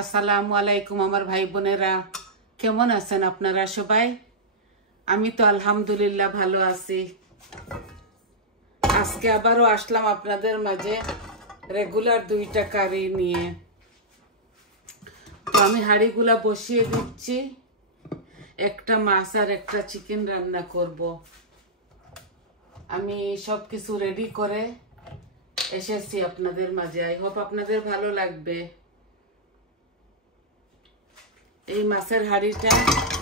আসসালামু আলাইকুম আমার ভাই বোনেরা, কেমন আছেন আপনারা সবাই? আমি তো আলহামদুলিল্লাহ ভালো আছি। আজকে আবারও আসলাম আপনাদের মাঝে রেগুলার দুইটা কারি নিয়ে। তো আমি হাঁড়িগুলা বসিয়ে দিচ্ছি, একটা মাছ আর একটা চিকেন রান্না করব। আমি সব কিছু রেডি করে এসেছি আপনাদের মাঝে। আই হোপ আপনাদের ভালো লাগবে। এই মাছের হাঁড়িটা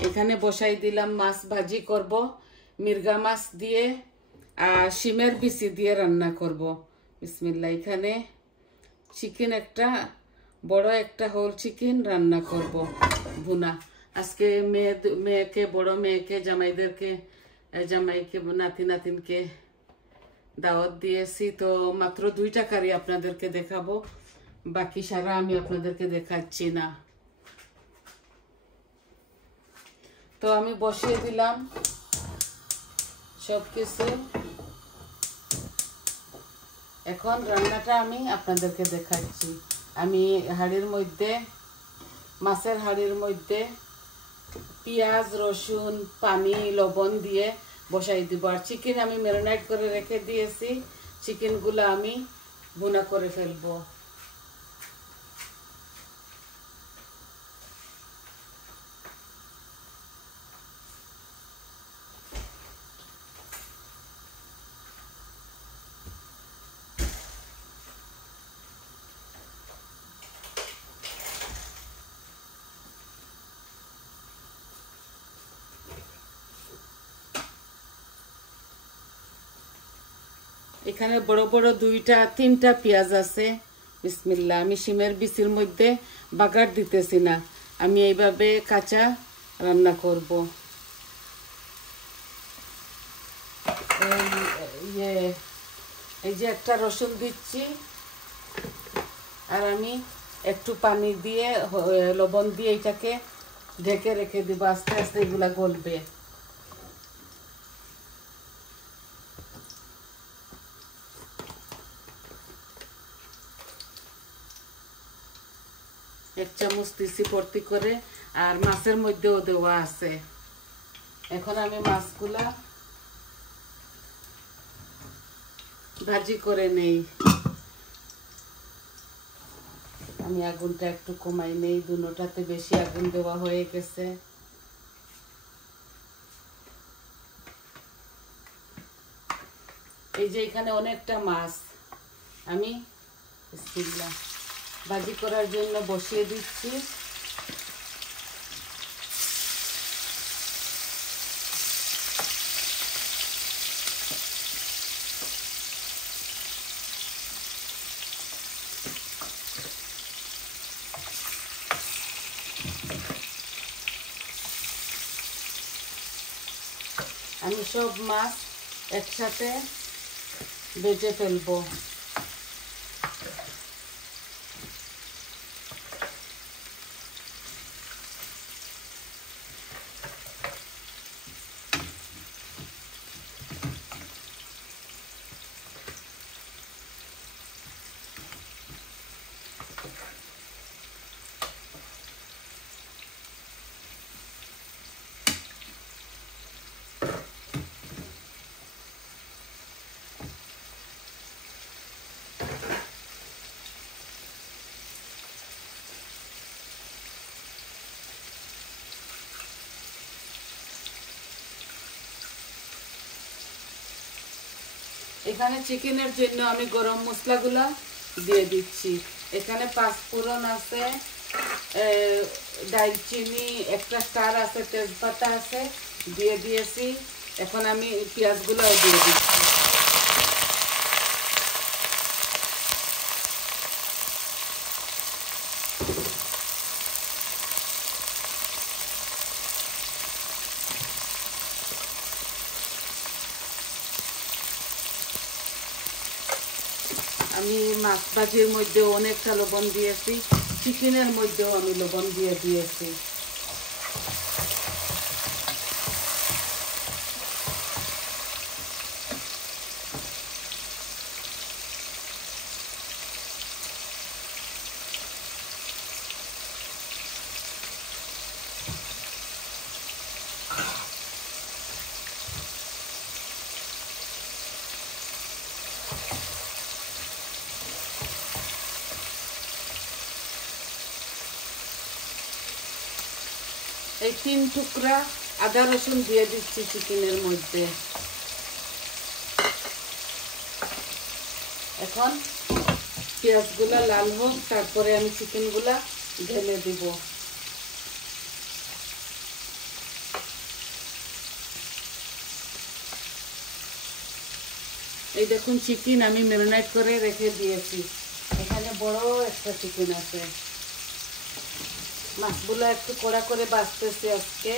এখানে বসাই দিলাম। মাছ ভাজি করব, মির্গা মাছ দিয়ে আর শিমের বিচি দিয়ে রান্না করব। বিসমিল্লাহ। এখানে চিকেন একটা বড় একটা হোল চিকেন রান্না করব ভুনা। আজকে মেয়েকে বড় মেয়েকে জামাইকে নাতি নাতিনকে দাওয়াত দিয়েছি। তো মাত্র দুইটা কারি আপনাদেরকে দেখাবো, বাকি সারা আমি আপনাদেরকে দেখাচ্ছি না। তো আমি বসিয়ে দিলাম সব কিছু। এখন রান্নাটা আমি আপনাদেরকে দেখাচ্ছি। আমি হাঁড়ির মধ্যে, মাছের হাঁড়ির মধ্যে পেঁয়াজ, রসুন, পানি, লবণ দিয়ে বসাই দিব। আর চিকেন আমি ম্যারিনেট করে রেখে দিয়েছি। চিকেনগুলো আমি ভুনা করে ফেলবো। এখানে বড় বড় তিনটা পেঁয়াজ আছে। বিসমিল্লাহ। আমি শিমের বিচির মধ্যে বাগার দিতেছি না, আমি এইভাবে কাঁচা রান্না করব। এই যে একটা রসুন দিচ্ছি, আর আমি একটু পানি দিয়ে লবণ দিয়ে এটাকে ঢেকে রেখে দিব। আস্তে আস্তে এগুলা গলবে। এক চামচ দিছি ভর্তি করে, আর মাছের মধ্যেও দেওয়া আছে। এখন আমি মাছগুলা ভাজি করে নেই। আমি আগুনটা একটু কমাই নেই, দুটোটাতে বেশি আগুন দেওয়া হয়ে গেছে। এই যে এখানে অনেকটা মাছ আমি ভাজি করার জন্য বসিয়ে দিচ্ছি। আমি সব মাছ একসাথে ভেজে ফেলবো। এখানে চিকেনের জন্য আমি গরম মশলাগুলা দিয়ে দিচ্ছি। এখানে পাঁচফোড়ন আছে, দারচিনি, একটা স্টার আছে, তেজপাতা আছে, দিয়ে দিয়েছি। এখন আমি পেঁয়াজগুলোও দিয়ে দিচ্ছি। আমি মাছ ভাজির মধ্যেও অনেকটা লবণ দিয়েছি, চিকেনের মধ্যেও আমি লবণ দিয়ে দিয়েছি। এই 3 টুকরা আদা রসুন দিয়ে দিচ্ছি চিকেনের মধ্যে। এখন পেঁয়াজগুলা লাল হোক, তারপরে আমি চিকেনগুলা ঢেলে দিব। এই দেখুন চিকেন আমি ম্যারিনেট করে রেখে দিয়েছি। এখানে বড় একটা চিকেন আছে। মাছগুলো একটু কড়া করে ভাজতেছি আজকে।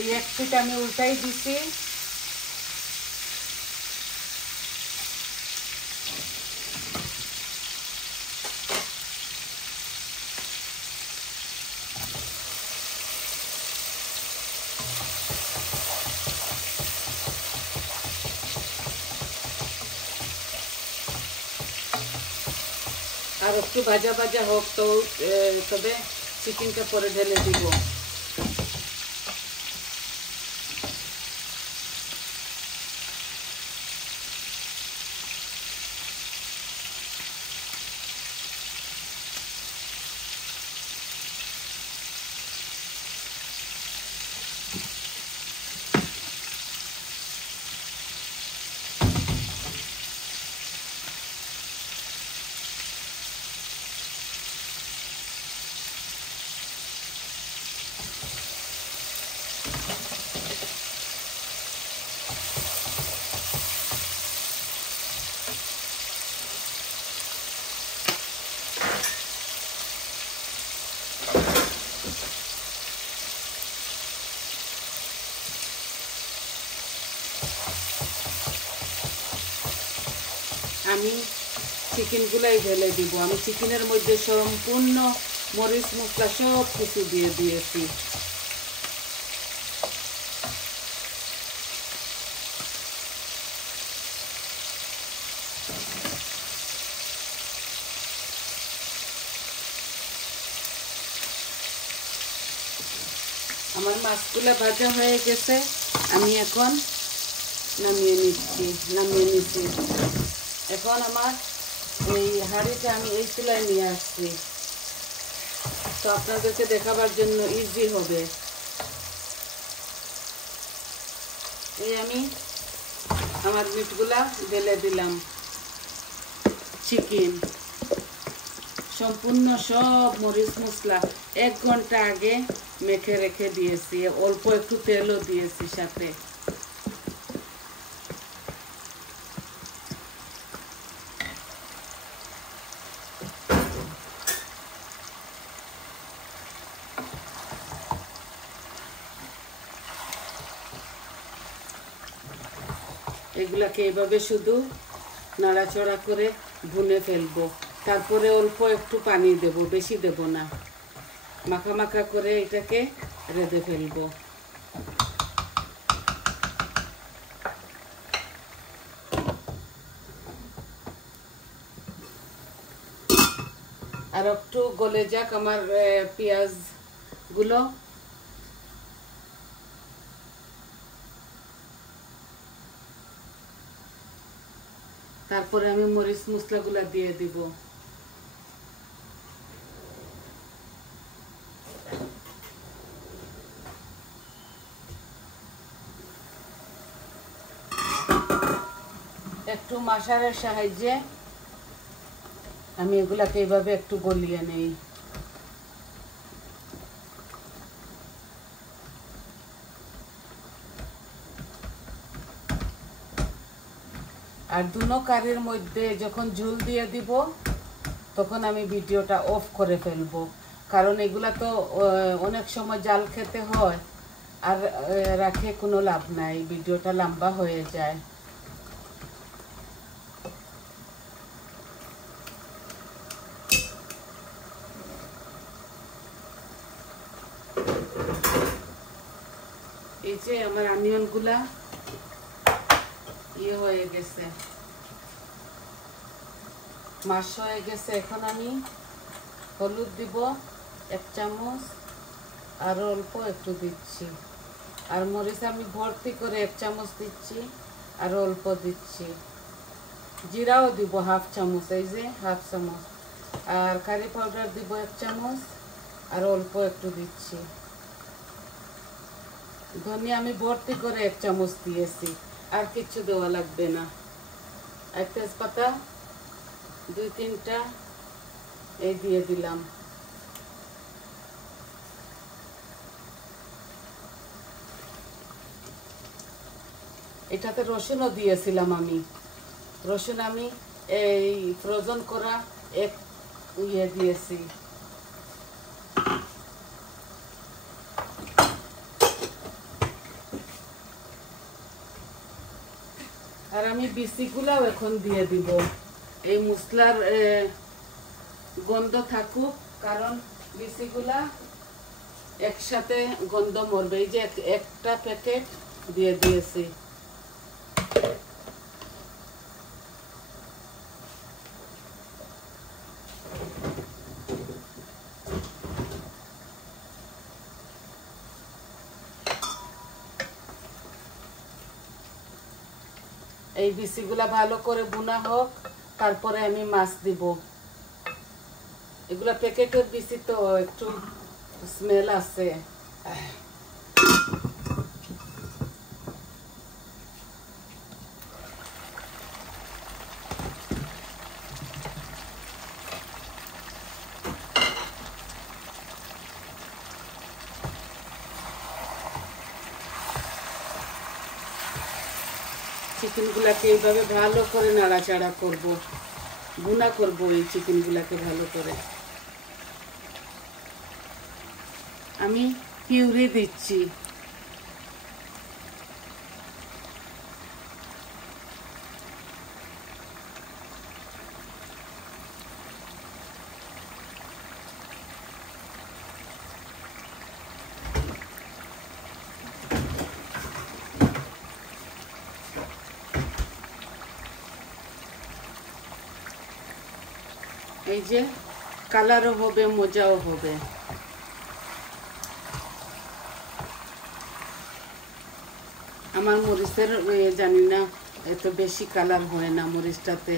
এই এক পিঠ আমি উল্টাই দিছি। আর একটু ভাজা ভাজা হোক, তো তবে চিকেনটা পরে ঢেলে দিব। আমি চিকেনগুলাই ঢেলে দিব। আমি চিকেনের মধ্যে সম্পূর্ণ মরিচ মশলা সব কিছু দিয়ে দিয়েছি। আমার মাছগুলা ভাজা হয়ে গেছে, আমি এখন নামিয়ে নিচ্ছি। এখন আমার এই হাঁড়িটা আমি এই চুলায় নিয়ে আসছি, তো আপনাদেরকে দেখাবার জন্য ইজি হবে। এই আমি আমার মিটগুলা ঢেলে দিলাম। চিকেন সম্পূর্ণ সব মরিচ মশলা 1 ঘন্টা আগে মেখে রেখে দিয়েছি, অল্প একটু তেলও দিয়েছি সাথে। এগুলাকে এইভাবে শুধু নাড়াচড়া করে ভুনে ফেলবো, তারপরে অল্প একটু পানি দেব, বেশি দেব না। মাখা মাখা করে এটাকে রেঁধে ফেলবো। আর একটু গলে যাক আমার পেঁয়াজ গুলো। তারপরে আমি মরিচ মশলাগুলা দিয়ে দিব। একটু মাশারের সাহায্যে আমি এগুলাকে এইভাবে একটু গলিয়ে নেই। আর দুনো কারির মধ্যে যখন ঝোল দিয়ে দিব তখন আমি ভিডিওটা অফ করে ফেলবো, কারণ এগুলা তো অনেক সময় জাল খেতে হয় আর রাখে কোনো লাভ নাই, ভিডিওটা লম্বা হয়ে যায়। এই যে আমার অনিয়ন গুলা ইয়ে হয়ে গেছে, মাছ হয়ে গেছে। এখন আমি হলুদ দিব 1 চামচ, আর অল্প একটু দিচ্ছি। আর মরিচ আমি ভর্তি করে 1 চামচ দিচ্ছি, আর অল্প দিচ্ছি। জিরাও দিব 1/2 চামচ, এই যে 1/2 চামচ। আর কারি পাউডার দিব 1 চামচ, আর অল্প একটু দিচ্ছি। ধনিয়া আমি ভর্তি করে 1 চামচ দিয়েছি, আর কিছু দেওয়া লাগবে না। আর তেজপাতা 2-3টা এই দিয়ে দিলাম। এটাতে রসুনও দিয়েছিলাম আমি। রসুন আমি এই ফ্রোজেন করা এক ইয়ে দিয়েছি। আর আমি বিচিগুলাও এখন দিয়ে দিব। এই মশলার গন্ধ থাকুক, কারণ বিচিগুলা একসাথে গন্ধ মরবে। এই যে একটা প্যাকেট দিয়ে দিয়েছি। এই বিচিগুলা ভালো করে বুনা হোক, তারপরে আমি মাছ দিব। এগুলা প্যাকেটের বিচি তো একটু স্মেল আছে। চিকেনগুলাকে এইভাবে ভালো করে নাড়াচাড়া করব, ভুনা করব এই চিকেনগুলাকে ভালো করে। আমি পিউরি দিচ্ছি। এই যে কালারও হবে, মজাও হবে। আমার মরিচের জানি না এত বেশি কালার হয় না মরিচটাতে।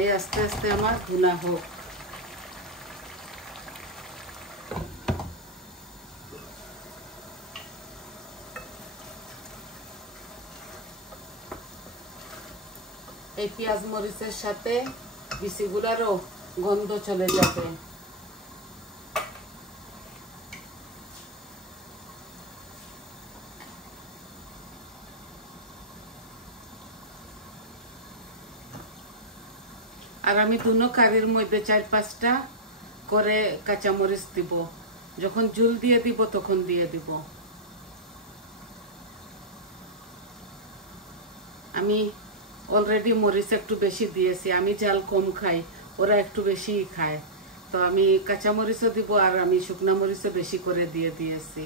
এই আস্তে আস্তে আমার ভুনা হোক। এই পেঁয়াজ মরিচের সাথে বিচিগুলারও গন্ধ চলে যাবে। আর আমি দুনো কারির মধ্যে 4-5টা করে কাঁচামরিচ দিব। যখন ঝুল দিয়ে দিব তখন দিয়ে দিব। আমি অলরেডি মরিচ একটু বেশি দিয়েছি, আমি ঝাল কম খাই, ওরা একটু বেশি খায়, তো আমি কাঁচামরিচও দিব আর আমি শুকনা মরিচও বেশি করে দিয়ে দিয়েছি।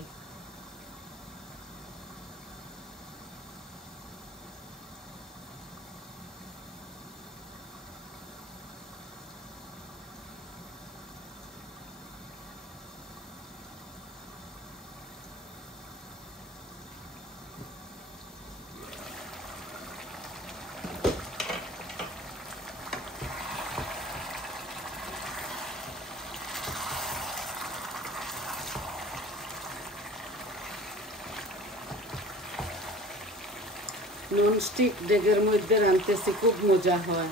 ননস্টিক ডেগের মধ্যে রাঁধতেছি, খুব মজা হয়।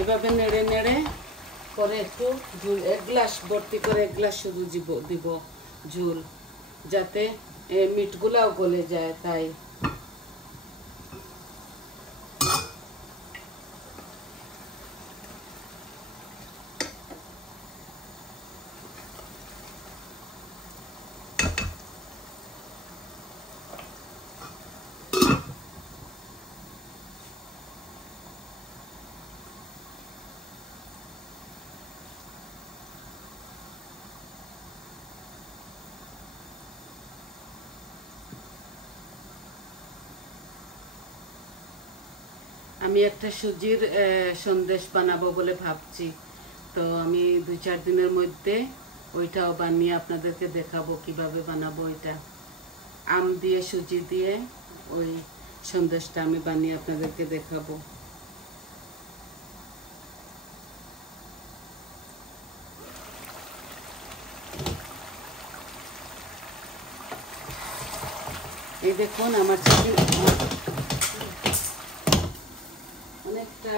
এভাবে নেড়ে নেড়ে পরে একটু ঝুল, 1 গ্লাস ভর্তি করে 1 গ্লাস শুধু দিব ঝুল, যাতে মিটগুলাও গলে যায়। তাই আমি একটা সুজির সন্দেশ বানাবো বলে ভাবছি। তো আমি 2-4 দিনের মধ্যে ওইটাও বানিয়ে আপনাদেরকে দেখাবো কিভাবে বানাবো। এটা আম দিয়ে সুজি দিয়ে ওই সন্দেশটা আমি বানিয়ে আপনাদেরকে দেখাবো। এই দেখুন আমার চিকেন অনেকটা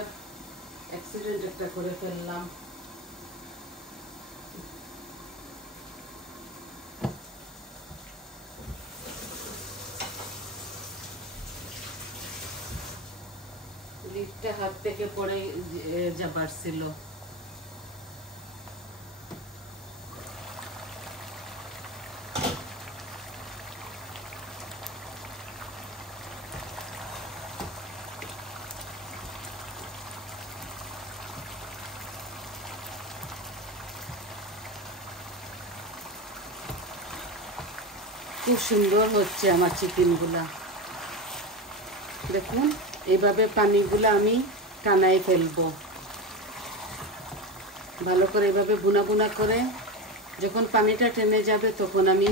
অ্যাক্সিডেন্ট একটা করে ফেললাম। লিফটটা হাত থেকে পড়ে যাবার ছিল। খুব সুন্দর হচ্ছে আমার চিকেনগুলা। দেখুন এইভাবে পানিগুলা আমি টানাই ফেলবো ভালো করে। এভাবে বুনা বুনা করে যখন পানিটা টেনে যাবে তখন আমি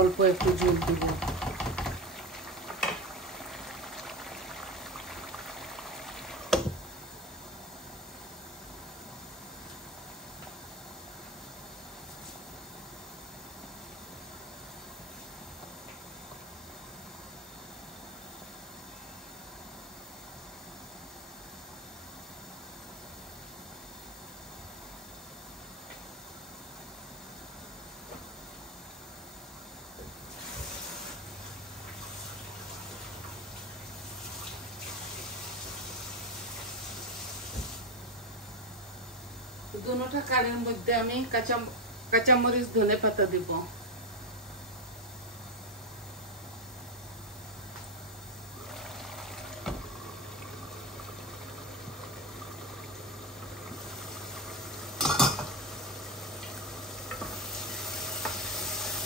অল্প একটু ঝোল দিব। দুটোটা কারির মধ্যে আমি কাঁচামরিচ ধনে পাতা দিব।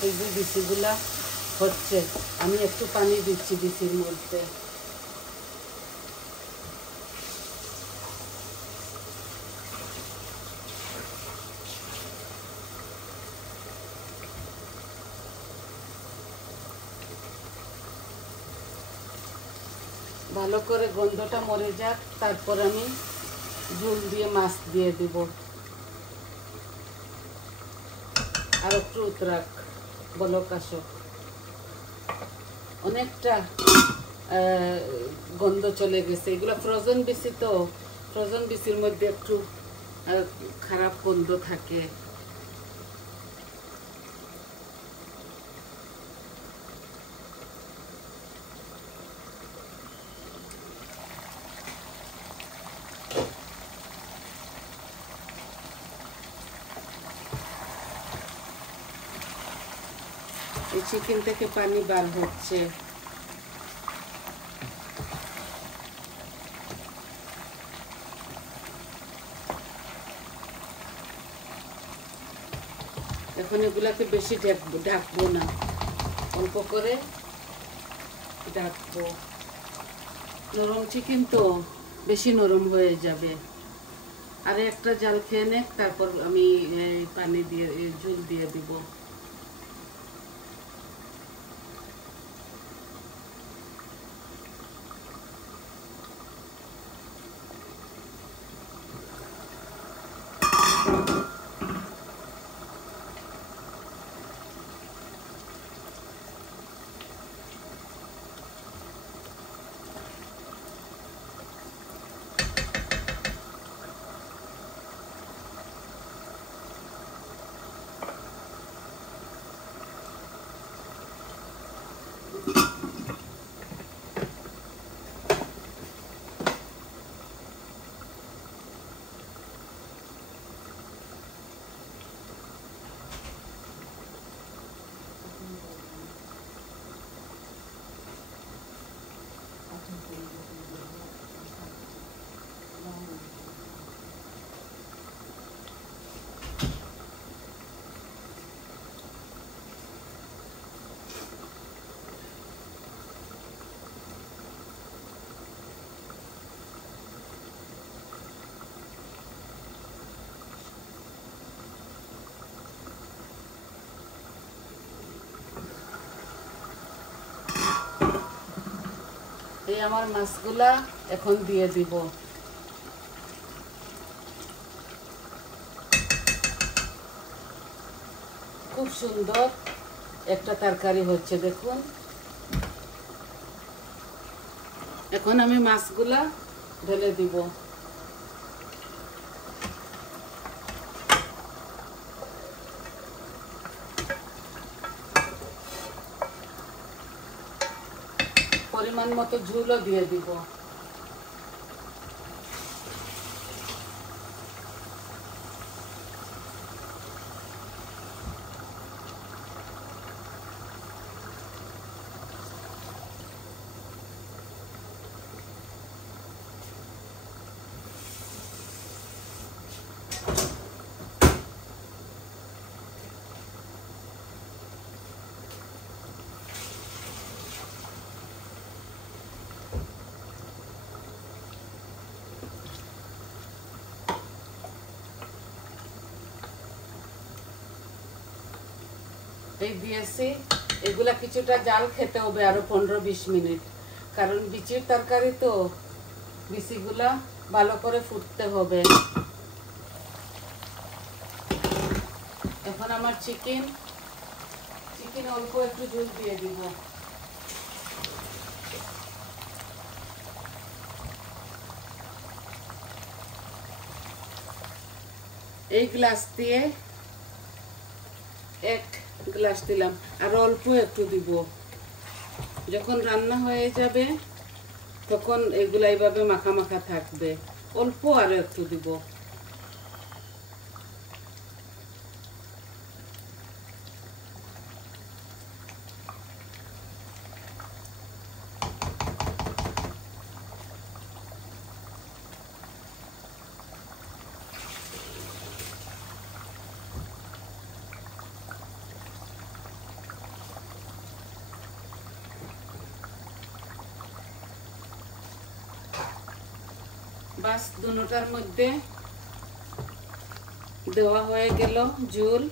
এই যে বিচিগুলা হচ্ছে, আমি একটু পানি দিচ্ছি বিচির মধ্যে। ভালো করে গন্ধটা মরে যাক, তারপর আমি ঝোল দিয়ে মাছ দিয়ে দিব। আর একটু উতরাক, বলক আসুক। অনেকটা গন্ধ চলে গেছে। এগুলো ফ্রোজেন বিচি, তো ফ্রোজেন বিচির মধ্যে একটু খারাপ গন্ধ থাকে। এই চিকেন থেকে পানি বার হচ্ছে। এখন এগুলাকে বেশি ঢাকবো না, অল্প করে ঢাকবো। নরম চিকেন তো বেশি নরম হয়ে যাবে। আর একটা জাল খেয়ে নে, তারপর আমি পানি দিয়ে ঝোল দিয়ে দিব। এই আমার মাছগুলা এখন দিয়ে দিব। খুব সুন্দর একটা তরকারি হচ্ছে দেখুন। এখন আমি মাছগুলা ঢেলে দিব। পরিমাণ মতো ঝোলও দিয়ে দিব। এই দিয়েছি, এগুলা কিছুটা জাল খেতে হবে আরো 15-20 মিনিট, কারণ বিচির তরকারি তো বিচিগুলা ভালো করে ফুটতে হবে। এখন আমার চিকেন অল্প একটু ঝোল দিয়ে দিব। এই গ্লাস দিয়ে 1 গ্লাস দিলাম, আর অল্প একটু দিব। যখন রান্না হয়ে যাবে তখন এগুলা এইভাবে মাখা মাখা থাকবে, অল্প আরো একটু দিব। বাস দুটার মধ্যে দেওয়া হয়ে গেল ঝোল।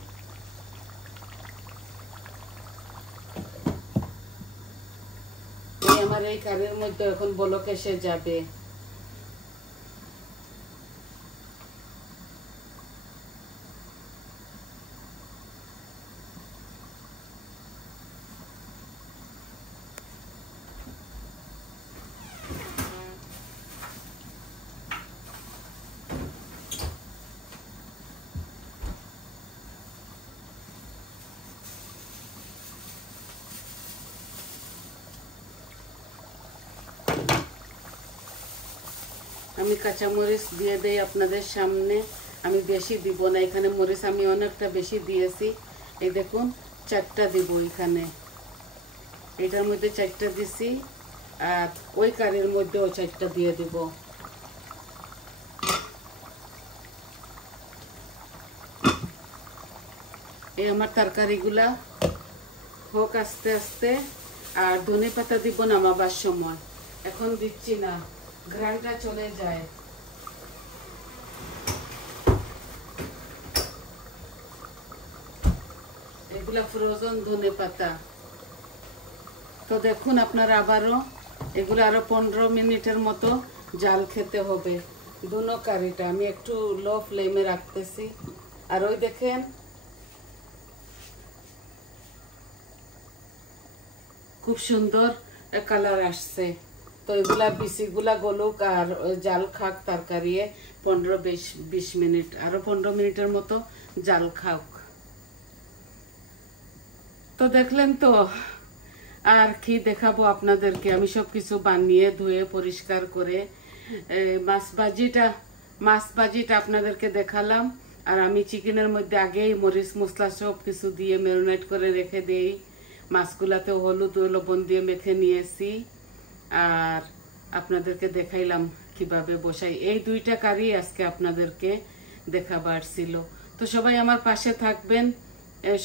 আমার এই কারির মধ্যে এখন বলক এসে যাবে। আমি কাঁচামরিচ দিয়ে দেই আপনাদের সামনে, আমি বেশি দিব না, এখানে মরিচ আমি অনেকটা বেশি দিয়েছি। এই দেখুন 4টা দিব এখানে, এটার মধ্যে 4টা দিছি, আর ওই কারির মধ্যেও 4টা দিয়ে দিব। এই আমার তরকারিগুলা হোক আস্তে আস্তে। আর ধনে পাতা দিব নামাবার সময়, এখন দিচ্ছি না, ঘ্রাণটা চলে যায়। এগুলা ফ্রোজেন ধনে পাতা। তো দেখুন আপনারা আবারও এগুলো আরো 15 মিনিটের মতো জাল খেতে হবে। দুনো কারিটা আমি একটু লো ফ্লেমে রাখতেছি। আর ওই দেখেন খুব সুন্দর কালার আসছে। তো এগুলা বিচিগুলা গলুক আর জাল খাক তরকারি 15-20 মিনিট, আরো 15 মিনিটের মতো জাল খাক। তো দেখলেন তো, আর কি দেখাবো আপনাদেরকে। আমি সবকিছু বানিয়ে ধুয়ে পরিষ্কার করে মাছ ভাজিটা আপনাদেরকে দেখালাম। আর আমি চিকেনের মধ্যে আগেই মরিচ মশলা সব কিছু দিয়ে ম্যারিনেট করে রেখে দেই। মাছগুলাতে হলুদ ও লবণ দিয়ে মেখে নিয়েছি। আর আপনাদেরকে দেখাইলাম কিভাবে বসাই। এই দুইটা কারি আজকে আপনাদেরকে দেখাবার ছিল। তো সবাই আমার পাশে থাকবেন,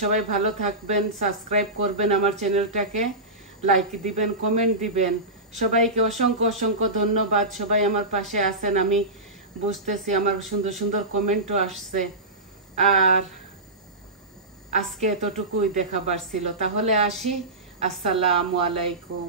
সবাই ভালো থাকবেন, সাবস্ক্রাইব করবেন আমার চ্যানেলটাকে, লাইক দিবেন, কমেন্ট দিবেন। সবাইকে অসংখ্য অসংখ্য ধন্যবাদ। সবাই আমার পাশে আছেন, আমি বুঝতেছি, আমার সুন্দর সুন্দর কমেন্টও আসছে। আর আজকে এতটুকুই দেখাবার ছিল। তাহলে আসি, আসসালামু আলাইকুম।